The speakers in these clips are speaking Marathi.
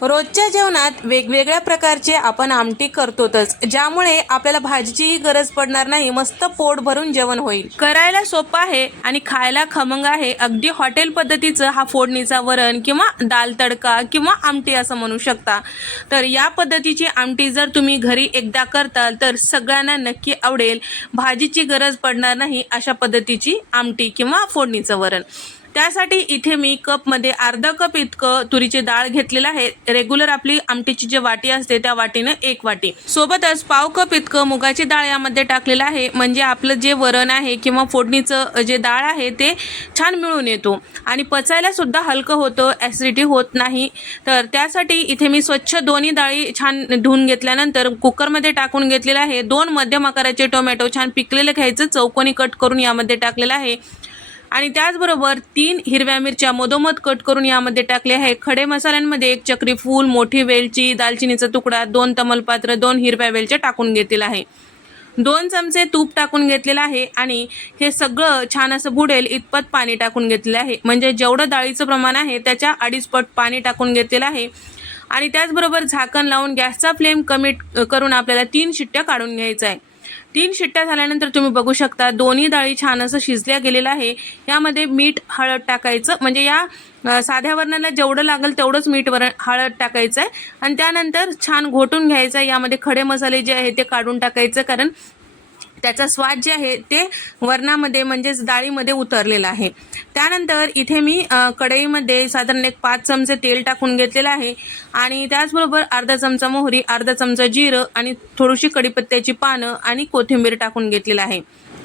रोजच्या जेवणात वेगवेगळ्या प्रकारचे आपण आमटी करतोच, ज्यामुळे आपल्याला भाजीचीही गरज पडणार नाही, मस्त पोट भरून जेवण होईल। करायला सोपं आहे आणि खायला खमंग आहे। अगदी हॉटेल पद्धतीचं हा फोडणीचा वरण किंवा दाल तडका किंवा आमटी असं म्हणू शकता। तर या पद्धतीची आमटी जर तुम्ही घरी एकदा करताल तर सगळ्यांना नक्की आवडेल। भाजीची गरज पडणार नाही अशा पद्धतीची आमटी किंवा फोडणीचं वरण। त्यासाठी इथे मी कपमध्ये अर्धा कप इतकं तुरीची डाळ घेतलेलं आहे। रेग्युलर आपली आमटीची जी वाटी असते त्या वाटीने 1 वाटी, सोबतच पाव कप इतकं मुगाची डाळ यामध्ये टाकलेलं आहे, म्हणजे आपलं जे वरण आहे किंवा फोडणीचं जे डाळ आहे ते छान मिळून येतो आणि पचायला सुद्धा हलकं होतं, ॲसिडिटी होत नाही। तर त्यासाठी इथे मी स्वच्छ दोन्ही डाळी छान धुवून घेतल्यानंतर कुकरमध्ये टाकून घेतलेलं आहे। 2 मध्यम आकाराचे टोमॅटो छान पिकलेले घ्यायचं, चौकोनी कट करून यामध्ये टाकलेलं आहे आणि त्याचबरोबर 3 हिरव्या मिरच्या मधोमध कट करून यामध्ये टाकले आहे। खडे मसाल्यांमध्ये 1 चक्री फूल, मोठी वेलची, दालचिनीचा तुकडा, 2 तमालपत्र, 2 हिरव्या वेलच्या टाकून घेतलेला आहे। 2 चमचे तूप टाकून घेतलेलं आहे आणि हे सगळं छान असं बुडेल इतपत पाणी टाकून घेतलेलं आहे, म्हणजे जेवढं डाळीचं प्रमाण आहे त्याच्या 2.5 पट पाणी टाकून घेतलेलं आहे आणि त्याचबरोबर झाकण लावून गॅसचा फ्लेम कमी करून आपल्याला 3 शिट्ट्या काढून घ्यायचा आहे। 3 शिट्ट्या झाल्यानंतर तुम्ही बघू शकता दोन्ही डाळी छान असं शिजल्या गेलेलं आहे। यामध्ये मीठ, हळद टाकायचं, म्हणजे या साध्या वरणाला जेवढं लागेल तेवढंच मीठ, हळद टाकायचं आहे आणि त्यानंतर छान घोटून घ्यायचं आहे। यामध्ये खडे मसाले जे आहे ते काढून टाकायचं, कारण त्याचा स्वाद जे आहे ते वरणामध्ये म्हणजेच डाळीमध्ये उतरलेला आहे। त्यानंतर इथे मी कढईमध्ये साधारण 5 चमचे तेल टाकून घेतलेलं आहे आणि त्याचबरोबर अर्धा चमचा मोहरी, अर्धा चमचा जिरं आणि थोडीशी कढीपत्त्याची पानं आणि कोथिंबीर टाकून घेतलेलं आहे।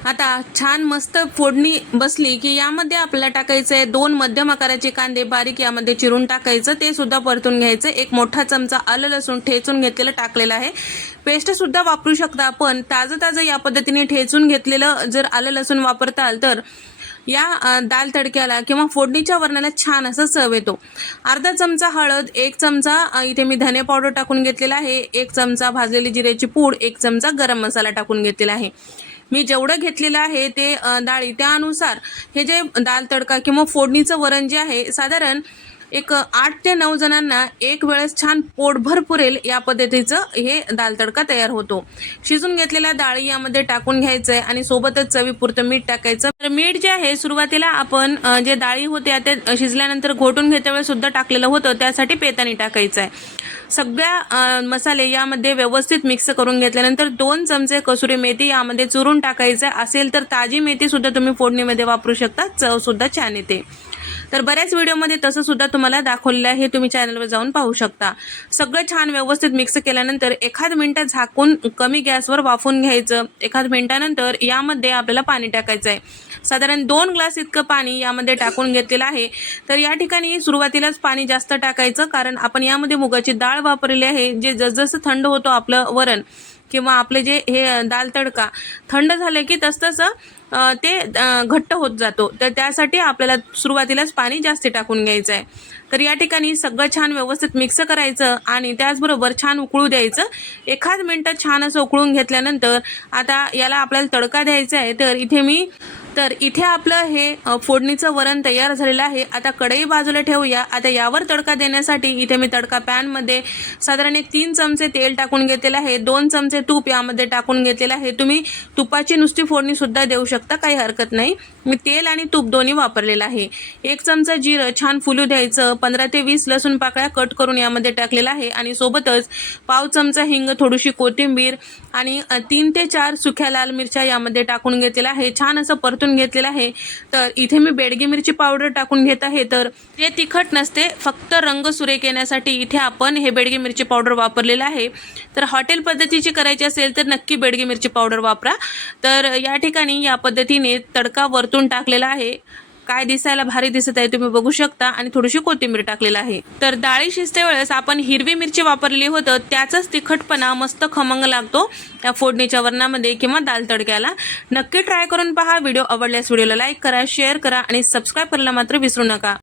आता छान मस्त फोडणी बसली की यामध्ये आपल्याला टाकायचं आहे 2 मध्यम आकाराचे कांदे बारीक यामध्ये चिरून टाकायचं, ते सुद्धा परतून घ्यायचं। 1 मोठा चमचा आलं लसूण ठेचून घेतलेलं टाकलेलं आहे, पेस्ट सुद्धा वापरू शकता, पण ताजं या पद्धतीने ठेचून घेतलेलं जर आलं लसूण वापरताल तर या दाल तडक्याला किंवा फोडणीच्या वरणाला छान असं चव येतो। अर्धा चमचा हळद, 1 चमचा इथे मी धने पावडर टाकून घेतलेला आहे, 1 चमचा भाजलेली जिऱ्याची पूड, 1 चमचा गरम मसाला टाकून घेतलेला आहे। मी जेवढं घेतलेलं आहे ते डाळी त्यानुसार हे जे दाल तडका किंवा फोडणीचं वरण जे आहे साधारण 8 ते 9 जणांना एक वेळेस छान पोटभर पुरेल या पद्धतीचं हे दाल तडका तयार होतो। शिजून घेतलेल्या डाळी यामध्ये टाकून घ्यायचंय आणि सोबतच चवीपुरतं मीठ टाकायचं। तर मीठ जे आहे सुरुवातीला आपण जे डाळी होत्या त्या शिजल्यानंतर घोटून घेत्या वेळेस सुद्धा टाकलेलं होतं, त्यासाठी पेतानी टाकायचं आहे। सगळ्या मसाले यामध्ये व्यवस्थित मिक्स करून घेतल्यानंतर 2 चमचे कसुरी मेथी यामध्ये चुरून टाकायचं, असेल तर ताजी मेथी सुद्धा तुम्ही फोडणीमध्ये वापरू शकता, चव सुद्धा छान येते। तर बऱ्याच व्हिडिओमध्ये तसं सुद्धा तुम्हाला दाखवलेलं आहे, तुम्ही चॅनलवर जाऊन पाहू शकता। सगळं छान व्यवस्थित मिक्स केल्यानंतर 1 मिनिट झाकून कमी गॅसवर वाफवून घ्यायचं। 1 मिनिटानंतर यामध्ये आपल्याला पाणी टाकायचं आहे, साधारण 2 ग्लास इतकं पाणी यामध्ये टाकून घेतलेलं आहे। तर या ठिकाणी सुरुवातीलाच पाणी जास्त टाकायचं, कारण आपण यामध्ये मुगाची डाळ वापरलेली आहे। जे जसजसं थंड होतो आपलं वरण किंवा आपले जे हे दाल तडका थंड झाले की तसतसं ते घट्ट होत जातो, तर त्यासाठी आपल्याला सुरुवातीलाच पाणी जास्त टाकून घ्यायचं आहे। तर या ठिकाणी सगळं छान व्यवस्थित मिक्स करायचं आणि त्याचबरोबर छान उकळू द्यायचं। 1 मिनिट छान असं उकळून घेतल्यानंतर आता याला आपल्याला तडका द्यायचा आहे। तर इथे आपलं हे फोडणीचं वरण तयार झालेलं आहे। आता कढई बाजूला ठेवूया। आता यावर तडका देण्यासाठी इथे मी तडका पॅनमध्ये साधारण 3 चमचे तेल टाकून घेतलेलं आहे, 2 चमचे तूप यामध्ये टाकून घेतलेलं आहे। तुम्ही तुपाची नुसती फोडणी सुद्धा देऊ शकता, काही हरकत नाही। मी तेल आणि तूप दोन्ही वापरलेलं आहे। 1 चमचा जिरं छान फुलू द्यायचं, 15 ते 20 लसूण पाकळ्या कट करून यामध्ये टाकलेला आहे आणि सोबतच पाव चमचा हिंग, थोडीशी कोथिंबीर आणि 3 ते 4 सुक्या लाल मिरच्या यामध्ये टाकून घेतलेला आहे, छान असं परतून घेतलेलं आहे। तर इथे मी बेडगी मिरची पावडर टाकून घेत आहे, तर ते तिखट नसते, फक्त रंग सुरेख येण्यासाठी इथे आपण हे बेडगी मिरची पावडर वापरलेलं आहे। तर हॉटेल पद्धतीची करायची असेल तर नक्की बेडगी मिरची पावडर वापरा। तर या ठिकाणी या पद्धतीने तडका वरतून टाकलेला आहे, काय दिसायला भारी दिसत आहे तुम्ही बघू शकता, आणि थोडीशी कोथिंबीर टाकलेला आहे। तर डाळी शिजते वेळेस आपण हिरवी मिरची वापरली होतं, त्याचाच तिखटपणा मस्त खमंग लागतो त्या फोडणीच्या वरणामध्ये किंवा दाल तडक्याला। नक्की ट्राय करून पहा। व्हिडिओ आवडल्यास व्हिडिओला लाईक करा, शेअर करा आणि सबस्क्राईब करायला मात्र विसरू नका।